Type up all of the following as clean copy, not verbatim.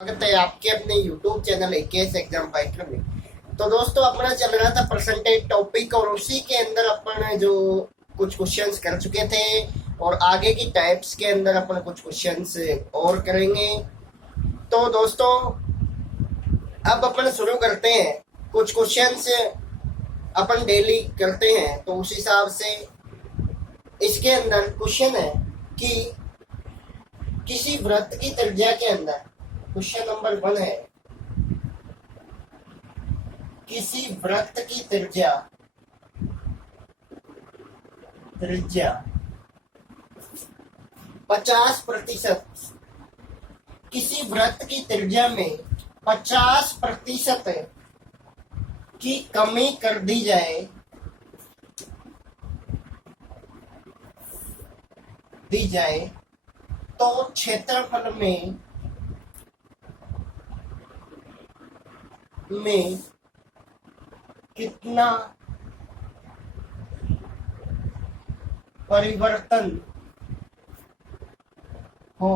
स्वागत है आपके अपने YouTube channel AKS exam fighter में। तो दोस्तों अपना चल रहा था परसेंटेज टॉपिक और उसी के अंदर अपन जो कुछ क्वेश्चंस कर चुके थे और आगे की टाइप्स के अंदर अपन कुछ क्वेश्चंस और करेंगे। तो दोस्तों अब अपन शुरू करते हैं। कुछ क्वेश्चंस अपन डेली करते हैं तो उस हिसाब से इसके अंदर क्वेश्चन है कि किसी वृत्त की त्रिज्या के अंदर, क्वेश्चन नंबर 1 है, किसी वृत्त की त्रिज्या त्रिज्या 50%, किसी वृत्त की त्रिज्या में 50% की कमी कर दी जाए तो क्षेत्रफल में कितना परिवर्तन हो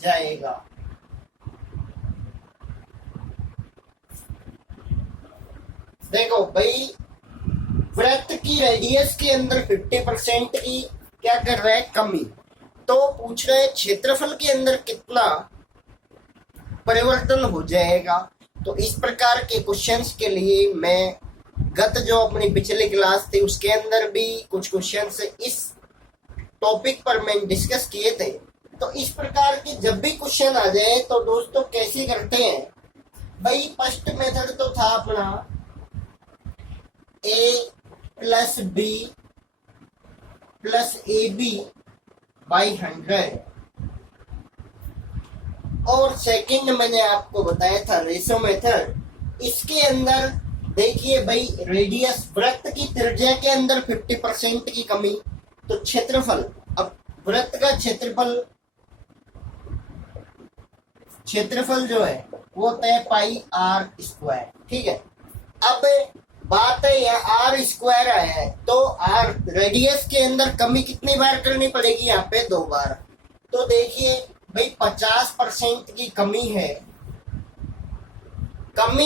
जाएगा। देखो भाई, वृत्त की रेडियस के अंदर 50% की क्या कर रहा है, कमी। तो पूछ रहे हैं क्षेत्रफल के अंदर कितना परिवर्तन हो जाएगा। तो इस प्रकार के क्वेश्चंस के लिए मैं गत जो अपनी पिछली क्लास थी उसके अंदर भी कुछ क्वेश्चंस इस टॉपिक पर मैं डिस्कस किए थे। तो इस प्रकार के जब भी क्वेश्चन आ जाए तो दोस्तों कैसे करते हैं भाई। फर्स्ट मेथड तो था अपना a plus B plus A B by 100, और सेकंड मैंने आपको बताया था रेशो मेथड। इसके अंदर देखिए भाई, रेडियस वृत्त की त्रिज्या के अंदर 50% की कमी, तो क्षेत्रफल, अब वृत्त का क्षेत्रफल जो है वो होता है पाई आर स्क्वायर। ठीक है, अब बात है यहाँ आर स्क्वायर आया है तो आर रेडियस के अंदर कमी कितनी बार करनी पड़ेगी, यहाँ पे 2 बार। तो देखिए भाई 50% की कमी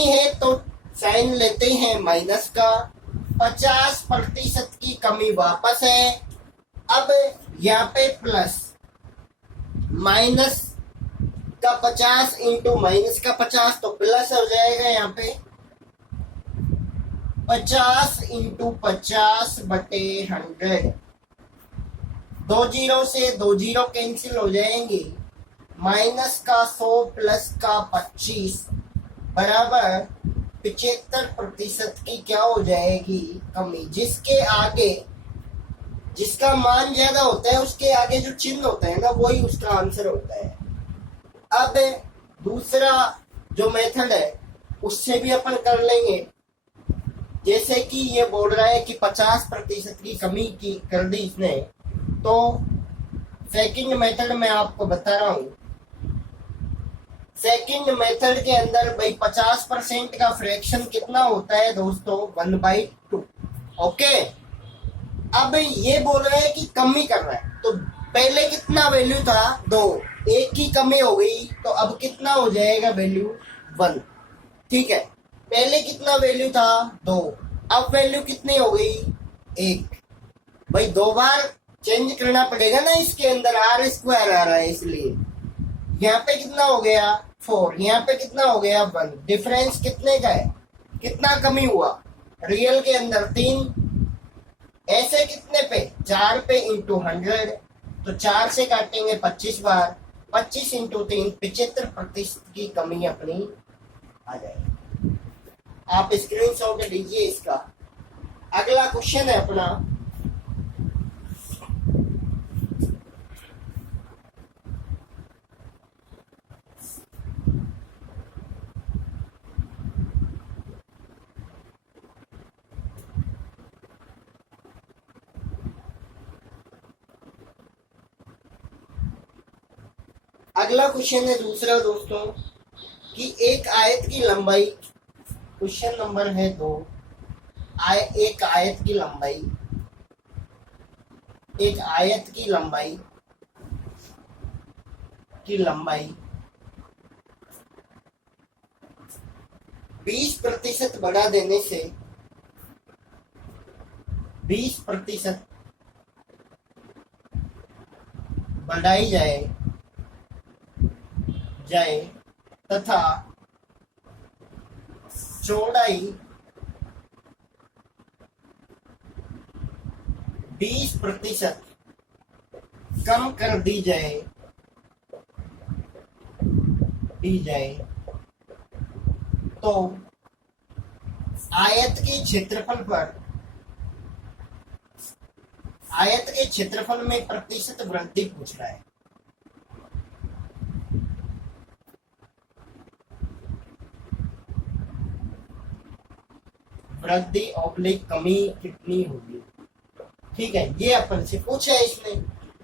है तो साइन लेते हैं माइनस का। 50% की कमी वापस है। अब यहाँ पे प्लस माइनस का 50 इंटू माइनस का 50 तो प्लस हो जाएगा। यहाँ पे 50 इंटू 50 बटे 100, 2 जीरो से 2 जीरो कैंसिल हो जाएंगे। माइनस का 100 प्लस का 25 बराबर 75% की क्या हो जाएगी, कमी। जिसके आगे जिसका मान ज्यादा होता है उसके आगे जो चिन्ह होता है ना, वही उसका आंसर होता है। अब दूसरा जो मेथड है उससे भी अपन कर लेंगे। जैसे कि ये बोल रहा है कि 50% की कमी की कर दी इसने, तो सेकंड मेथड में आपको बता रहा हूं। सेकंड मेथड के अंदर भाई 50% का फ्रैक्शन कितना होता है दोस्तों, 1/2। ओके, अब ये बोल रहा है कि कमी कर रहा है, तो पहले कितना वैल्यू था 2, 1 की कमी हो गई तो अब कितना हो जाएगा वैल्यू 1। ठीक है, पहले कितना वैल्यू था 2, अब वैल्यू कितनी हो गई 1। भाई 2 बार चेंज करना पड़ेगा ना, इसके अंदर आर स्क्वायर आ रहा है इसलिए। यहाँ पे कितना हो गया 4, यहाँ पे कितना हो गया 1। डिफरेंस कितने का है, कितना कमी हुआ, रियल के अंदर 3, ऐसे कितने पे 4 पे इंटू 100, तो 4 से काटेंगे 25 बार, 25 इंटू 3 75% की कमी अपनी आ जाएगी। आप स्क्रीनशॉट लीजिए इसका। अगला क्वेश्चन है अपना, अगला क्वेश्चन है दूसरा दोस्तों कि एक आयत की लंबाई, क्वेश्चन नंबर है 2, एक आयत की लंबाई 20% बढ़ा देने से 20% बढ़ाई जाए तथा चौड़ाई 20% कम कर दी जाए तो आयत के क्षेत्रफल में प्रतिशत वृद्धि पूछ रहा है। वृद्धि ऑब्लिक कमी कितनी होगी, ठीक है, ये अपन से पूछा है इसने।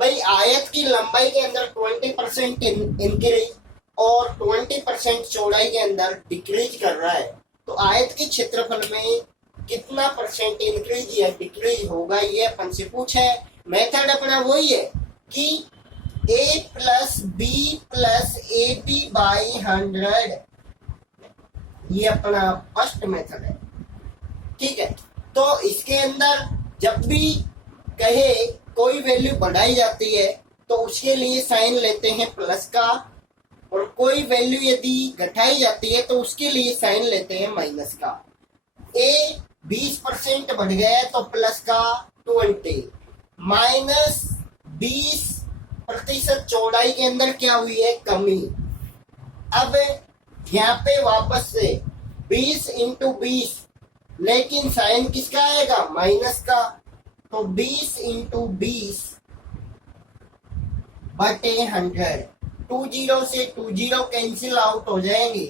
भाई आयत की लंबाई के अंदर 20% इंक्रीज और 20% चौड़ाई के अंदर डिक्रीज कर रहा है, तो आयत के क्षेत्रफल में कितना परसेंट इंक्रीज या डिक्रीज होगा, ये अपन से पूछा है। मेथड अपना वही है कि a plus B plus A B by 100, ये अपना फर्स्ट मेथड है, ठीक है। तो इसके अंदर जब भी कहे कोई वैल्यू बढ़ाई जाती है तो उसके लिए साइन लेते हैं प्लस का, और कोई वैल्यू यदि घटाई जाती है तो उसके लिए साइन लेते हैं माइनस का। a 20% बढ़ गया है तो प्लस का 20, माइनस 20% चौड़ाई के अंदर क्या हुई है, कमी। अब यहाँ पे वापस से 20 इंटू 20, लेकिन साइन किसका आएगा, माइनस का, तो 20 इंटू 20 बटे 100, 20 से 20 कैंसिल आउट हो जाएंगे,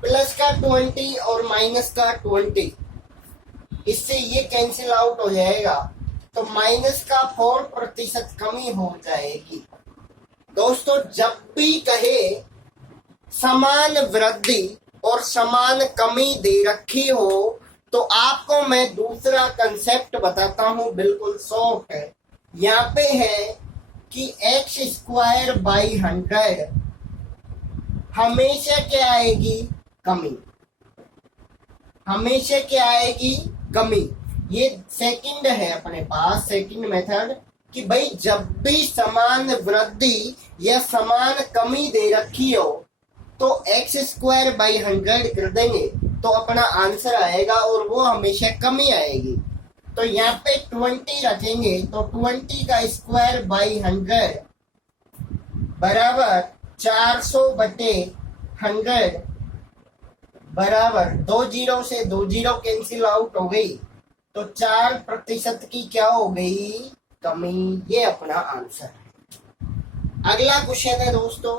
प्लस का 20 और माइनस का 20, इससे ये कैंसिल आउट हो जाएगा, तो माइनस का 4% कमी हो जाएगी। दोस्तों जब भी कहे समान वृद्धि और समान कमी दे रखी हो तो आपको मैं दूसरा कंसेप्ट बताता हूं, बिल्कुल सॉफ्ट है। यहाँ पे है कि x² बाई 100 हमेशा क्या आएगी, कमी, हमेशा क्या आएगी, कमी। ये सेकंड है अपने पास, सेकंड मेथड, कि भाई जब भी समान वृद्धि या समान कमी दे रखी हो तो x² बाई 100 कर देंगे तो अपना आंसर आएगा और वो हमेशा कमी आएगी। तो यहाँ पे 20 रखेंगे तो 20 का स्क्वायर बाई 100 बराबर 400 बटे 100 बराबर 20 से 20 कैंसिल आउट हो गई, तो 4% की क्या हो गई, कमी। ये अपना आंसर है। अगला क्वेश्चन है दोस्तों,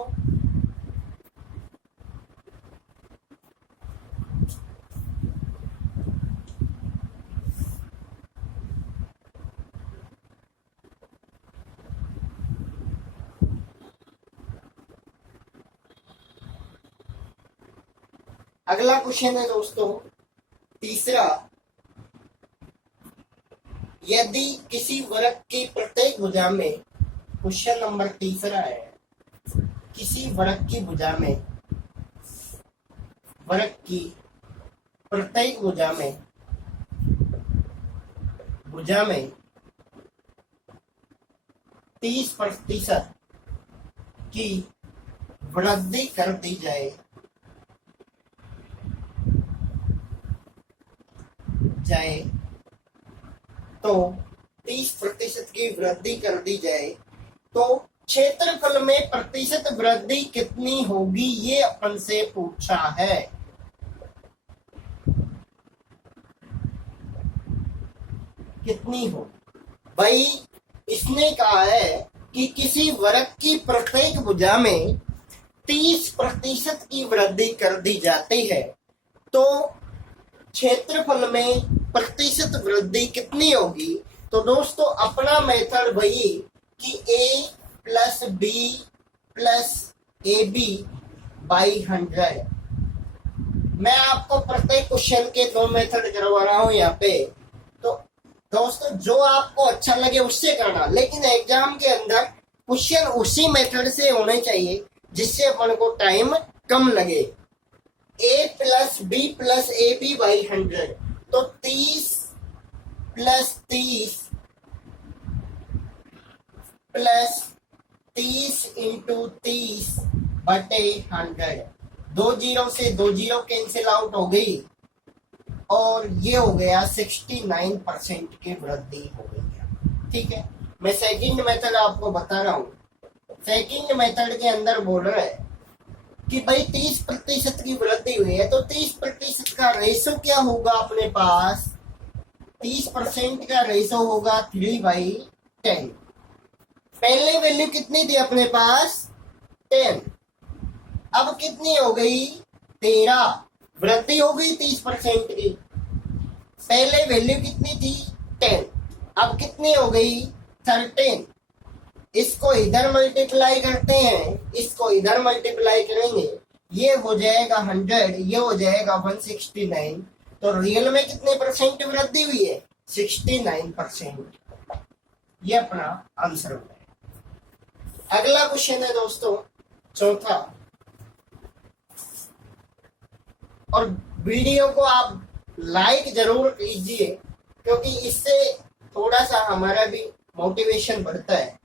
अगला क्वेश्चन है दोस्तों तीसरा, यदि किसी वर्ग की प्रत्येक भुजा में, क्वेश्चन नंबर तीसरा है, किसी वर्ग की भुजा में, वर्ग की प्रत्येक भुजा में 30% की वृद्धि कर दी जाए तो 30% की वृद्धि कर दी जाए तो क्षेत्रफल में प्रतिशत वृद्धि कितनी होगी, ये अपन से पूछा है। कितनी हो भाई, इसने कहा है कि किसी वर्ग की प्रत्येक भुजा में 30% की वृद्धि कर दी जाती है तो क्षेत्रफल में प्रतिशत वृद्धि कितनी होगी। तो दोस्तों अपना मेथड वही कि a plus B plus A B by 100। मैं आपको प्रत्येक क्वेश्चन के 2 मेथड करवा रहा हूं यहाँ पे, तो दोस्तों जो आपको अच्छा लगे उससे करना, लेकिन एग्जाम के अंदर क्वेश्चन उसी मेथड से होने चाहिए जिससे अपन को टाइम कम लगे। A plus B plus A B by 100, तो 30 प्लस 30 प्लस 30 इंटू 30 बटे 100, 2 जीरो से 2 जीरो कैंसिल आउट हो गई और ये हो गया 69% की वृद्धि हो गई है। ठीक है, मैं सेकंड मेथड आपको बता रहा हूं। सेकंड मेथड के अंदर बोल रहा है कि भाई 30% की वृद्धि हुई है, तो 30% का रेशो क्या होगा अपने पास? 30% का रेशो होगा 3/10। पहले वैल्यू कितनी थी अपने पास? 10। अब कितनी हो गई? 13। वृद्धि हो गई 30% की। पहले वैल्यू कितनी थी? 10। अब कितनी हो गई? 13। इसको इधर मल्टीप्लाई करते हैं, इसको इधर मल्टीप्लाई करेंगे, ये हो जाएगा 100, ये हो जाएगा 169। तो रियल में कितने परसेंट वृद्धि हुई है? 69%। ये अपना आंसर हो गया। अगला क्वेश्चन है दोस्तों, चौथा, और वीडियो को आप लाइक जरूर कीजिए क्योंकि इससे थोड़ा सा हमारा भी मोटिवेशन बढ़ता है।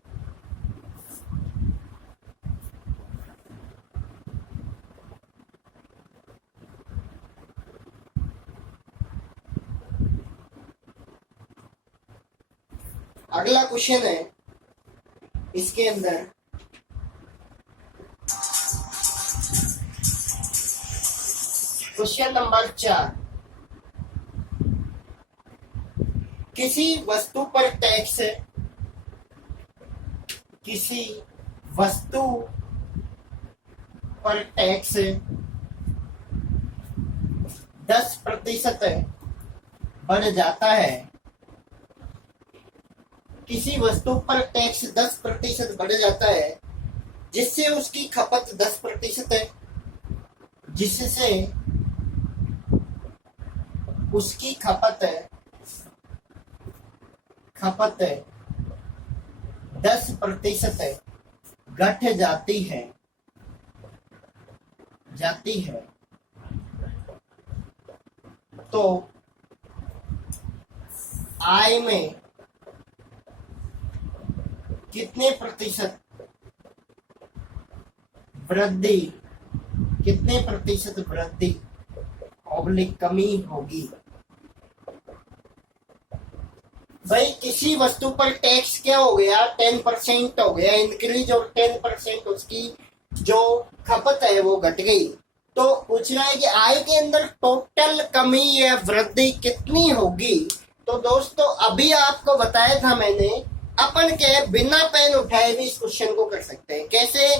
अगला क्वेश्चन है इसके अंदर, क्वेश्चन नंबर 4, किसी वस्तु पर टैक्स, किसी वस्तु पर टैक्स 10% बढ़ जाता है, किसी वस्तु पर टैक्स 10% बढ़ जाता है जिससे उसकी खपत 10% है, जिससे उसकी खपत 10% घट जाती है तो आय में कितने प्रतिशत वृद्धि, कितने प्रतिशत वृद्धि ऑब्लिक कमी होगी? भाई किसी वस्तु पर टैक्स क्या हो गया? 10% हो गया इंक्रीज, और 10% उसकी जो खपत है वो घट गई। तो पूछ रहा है कि आय के अंदर टोटल कमी या वृद्धि कितनी होगी? तो दोस्तों अभी आपको बताया था मैंने, अपन के बिना पेन उठाए भी इस क्वेश्चन को कर सकते हैं। कैसे?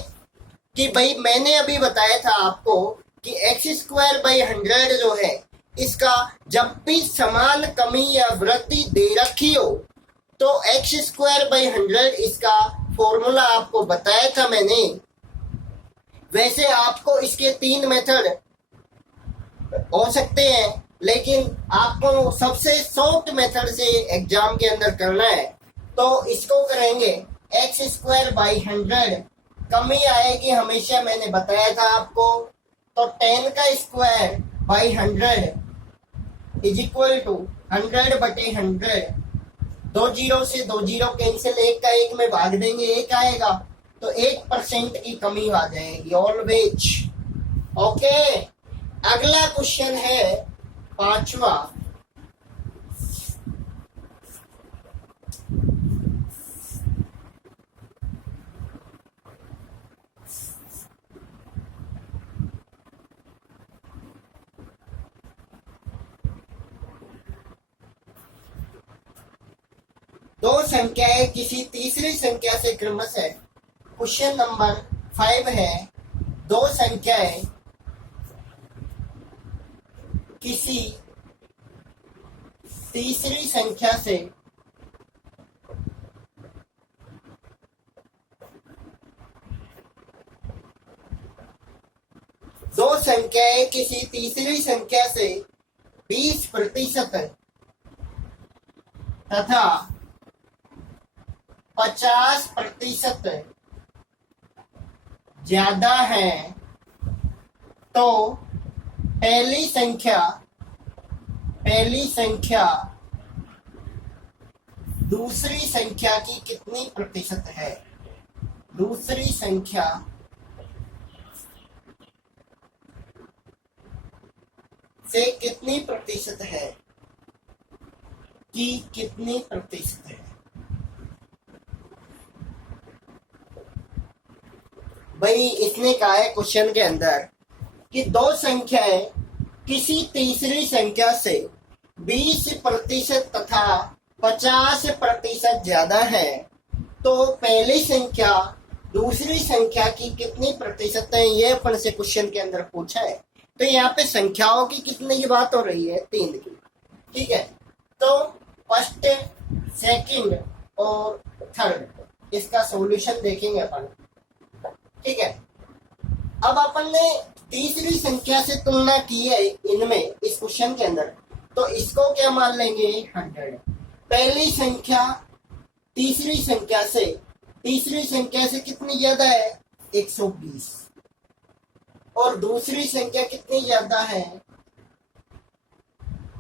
कि भाई मैंने अभी बताया था आपको कि x²/100 जो है, इसका जब भी समान कमी या वृद्धि दे रखी हो तो x²/100 इसका फॉर्मूला आपको बताया था मैंने। वैसे आपको इसके 3 मेथड हो सकते हैं, लेकिन आपको सबसे शॉर्ट मेथड से एग्जाम के अंदर करना है, तो इसको करेंगे x²/100। कमी आएगी हमेशा, मैंने बताया था आपको, तो 10²/100 इज इक्वल टू 100/100। 2 जीरो से 2 जीरो कैंसिल, एक का एक में भाग देंगे, एक आएगा, तो 1% की कमी आ जाएगी ऑलवेज। ओके, अगला क्वेश्चन है 5वां। दो संख्याएं किसी तीसरी संख्या से क्रमशः, क्वेश्चन नंबर 5 है, दो संख्याएं किसी तीसरी संख्या से दो संख्याएं किसी तीसरी संख्या से 20% तथा 50% ज्यादा है तो पहली संख्या दूसरी संख्या की कितनी प्रतिशत है, दूसरी संख्या से कितनी प्रतिशत है, कि कितनी प्रतिशत है। भाई इसने कहा है क्वेश्चन के अंदर कि दो संख्याएं किसी तीसरी संख्या से 20% तथा 50% ज्यादा है, तो पहली संख्या दूसरी संख्या की कितनी प्रतिशत है, ये अपन से क्वेश्चन के अंदर पूछा है। तो यहाँ पे संख्याओं की कितने की बात हो रही है, 3 की, ठीक है। तो फर्स्ट, सेकंड और थर्ड, इसका सॉल्यूशन देखेंगे अपन, ठीक है। अब अपन ने तीसरी संख्या से तुलना की है इनमें, इस क्वेश्चन के अंदर, तो इसको क्या मान लेंगे, 100। पहली संख्या तीसरी संख्या से कितनी ज्यादा है, 120, और दूसरी संख्या कितनी ज्यादा है,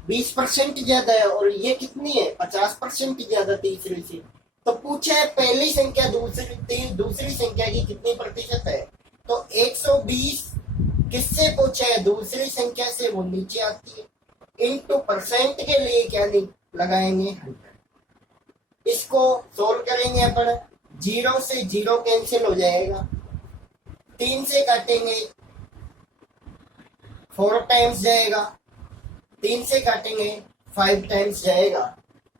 20% ज्यादा है, और ये कितनी है, 50% ज्यादा तीसरी से। तो पूछा है पहली संख्या दूसरी संख्या की कितनी प्रतिशत है, तो 120 किससे पूछा है, दूसरी संख्या से, वो नीचे आती है, इनटू परसेंट के लिए क्या लगाएंगे, 100। इसको सोल्व करेंगे अपन, 0 से 0 कैंसिल हो जाएगा, 3 से काटेंगे 4 टाइम्स जाएगा, 3 से काटेंगे 5 टाइम्स जाएगा,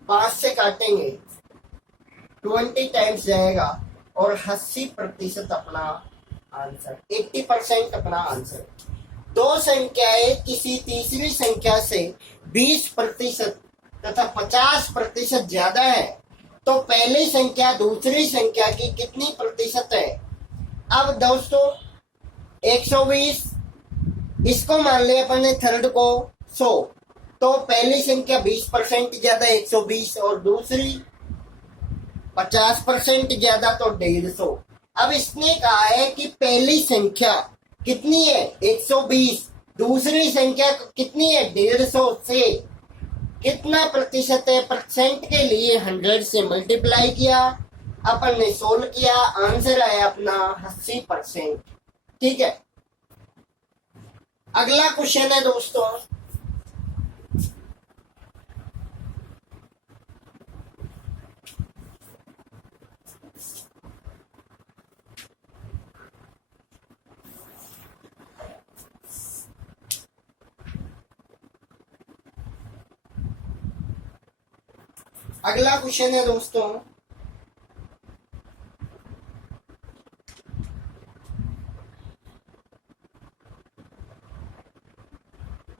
5 से काटेंगे 20 टाइम्स जाएगा, और 80% अपना आंसर, 80% अपना आंसर। दो संख्याएं किसी तीसरी संख्या से 20% तथा 50% ज्यादा है, तो पहली संख्या दूसरी संख्या की कितनी प्रतिशत है। अब दोस्तों 120, इसको मान लिया अपन ने थर्ड को 100, तो पहली संख्या 20% ज्यादा 120, और दूसरी 50% ज्यादा तो 150। अब इसने कहा है कि पहली संख्या कितनी है, 120, दूसरी संख्या कितनी है, 150, से कितना प्रतिशत है, परसेंट के लिए 100 से मल्टीप्लाई किया, अपन ने सोल्व किया, आंसर आया अपना 80%, ठीक है। अगला क्वेश्चन है दोस्तों,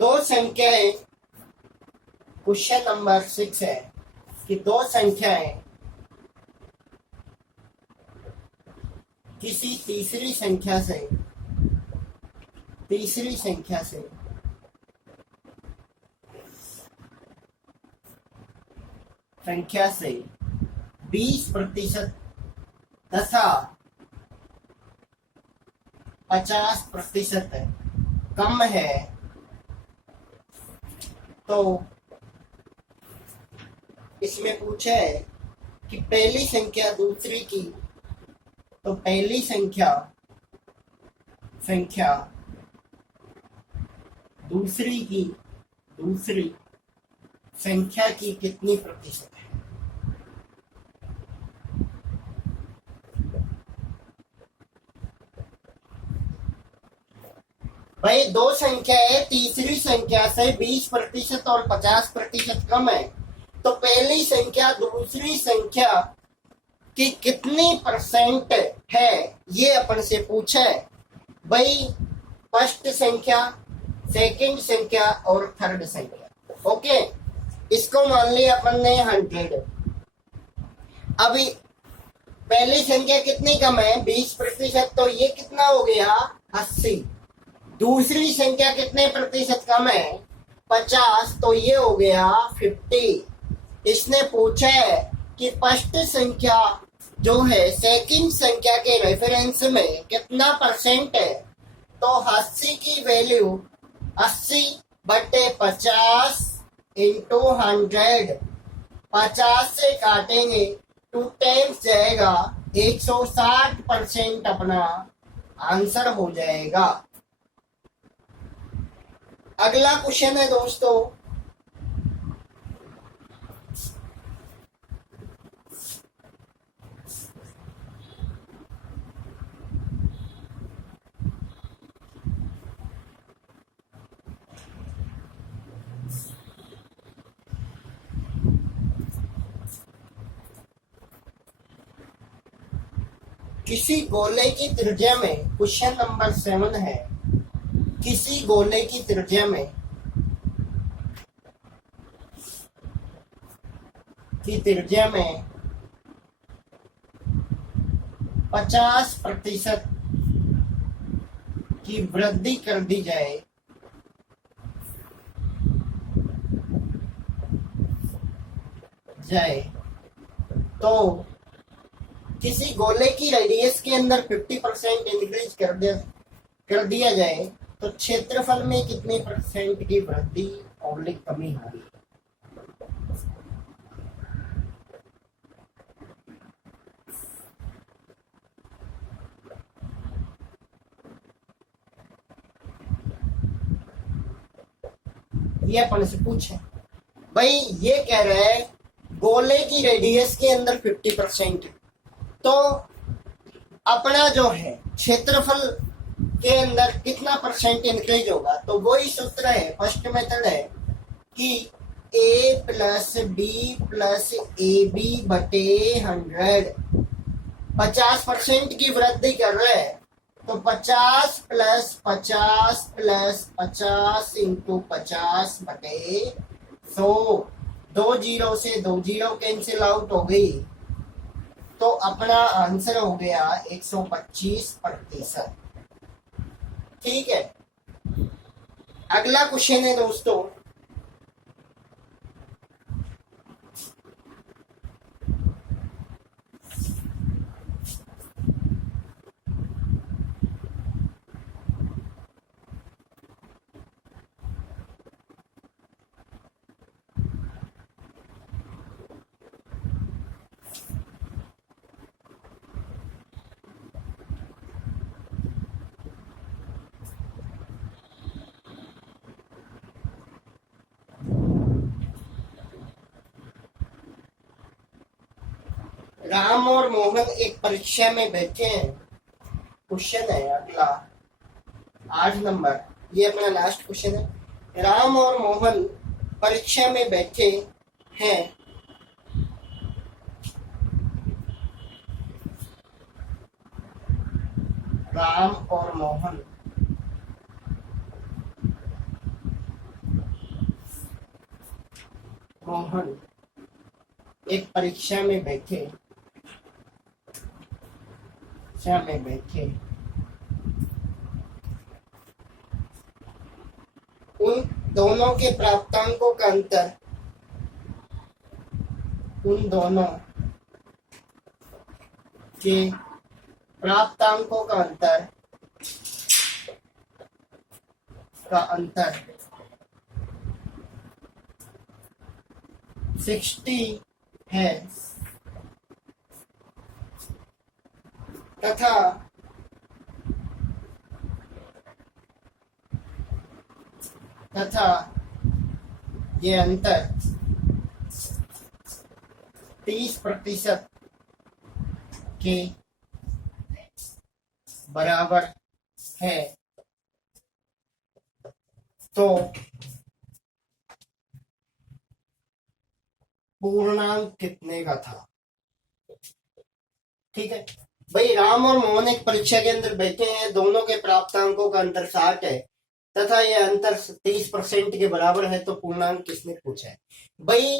दो संख्याएं, क्वेश्चन नंबर 6 है कि दो संख्याएं किसी तीसरी संख्या से 20% तथा 50% कम है, तो इसमें पूछा है कि पहली संख्या दूसरी की, तो पहली संख्या दूसरी संख्या की कितनी प्रतिशत है। भाई दो संख्या है, तीसरी संख्या से 20% और 50% कम है, तो पहली संख्या दूसरी संख्या की कितनी परसेंट है, ये अपन से पूछा है। भाई फर्स्ट संख्या, सेकंड संख्या और थर्ड संख्या, ओके। इसको मान लिया अपन ने 100। अभी पहली संख्या कितनी कम है, 20%, तो ये कितना हो गया, 80। दूसरी संख्या कितने प्रतिशत कम है, 50, तो ये हो गया 50। इसने पूछा है कि फर्स्ट संख्या जो है सेकंड संख्या के रेफरेंस में कितना परसेंट है, तो 80 की वैल्यू 80/50 इंटू 100, 50 से काटेंगे 2 टाइम्स जाएगा, 160% अपना आंसर हो जाएगा। अगला क्वेश्चन है दोस्तों, किसी गोले की त्रिज्या में, क्वेश्चन नंबर 7 है, किसी गोले की त्रिज्या में की त्रिज्या में 50% की वृद्धि कर दी जाए तो किसी गोले की रेडियस के अंदर 50% इंक्रीज कर दिया जाए तो क्षेत्रफल में कितने परसेंट की वृद्धि और कमी होगी। ये अपन से पूछे भाई, ये कह रहा है गोले की रेडियस के अंदर 50%, तो अपना जो है क्षेत्रफल के अंदर कितना परसेंट इंक्रीज होगा। तो वही सूत्र है, फर्स्ट मेथड है कि a plus B plus A B बटे 100, 50% की वृद्धि कर रहे हैं तो 50 प्लस 50 प्लस 50 इंटू 50 बटे 100, 2 जीरो से 2 जीरो कैंसिल आउट हो गई, तो अपना आंसर हो गया 125%। ठीक है, अगला क्वेश्चन है दोस्तों, राम और मोहन एक परीक्षा में बैठे हैं। क्वेश्चन है अगला 8 नंबर, ये अपना लास्ट क्वेश्चन है। राम और मोहन परीक्षा में बैठे हैं, राम और मोहन एक परीक्षा में बैठे उन दोनों के प्राप्तांकों का अंतर, उन दोनों के प्राप्तांकों का अंतर 60 है तथा ये अंतर 30% के बराबर है, तो पूर्णांक कितने का था। ठीक है भाई, राम और मोहन एक परीक्षा के अंदर बैठे हैं, दोनों के प्राप्तांकों का अंतर 60 है तथा यह अंतर 30% के बराबर है, तो पूर्णांक किसने पूछा है। भाई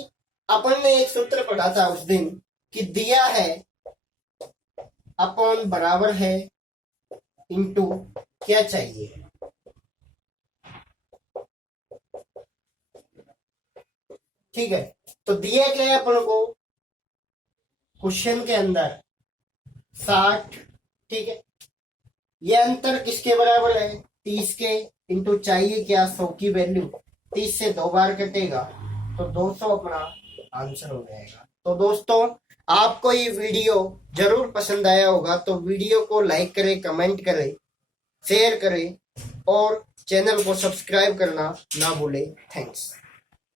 अपन ने एक सूत्र पढ़ा था उस दिन कि दिया है अपन बराबर है इंटू क्या चाहिए। ठीक है, तो दिया क्या है अपन को क्वेश्चन के अंदर 60। ठीक है, ये अंतर किसके बराबर है, 30 के इंटू चाहिए क्या 100 की वैल्यू, 30 से 2 बार कटेगा तो 200 अपना आंसर हो जाएगा। तो दोस्तों आपको ये वीडियो जरूर पसंद आया होगा, तो वीडियो को लाइक करें, कमेंट करें, शेयर करें और चैनल को सब्सक्राइब करना ना भूलें। थैंक्स।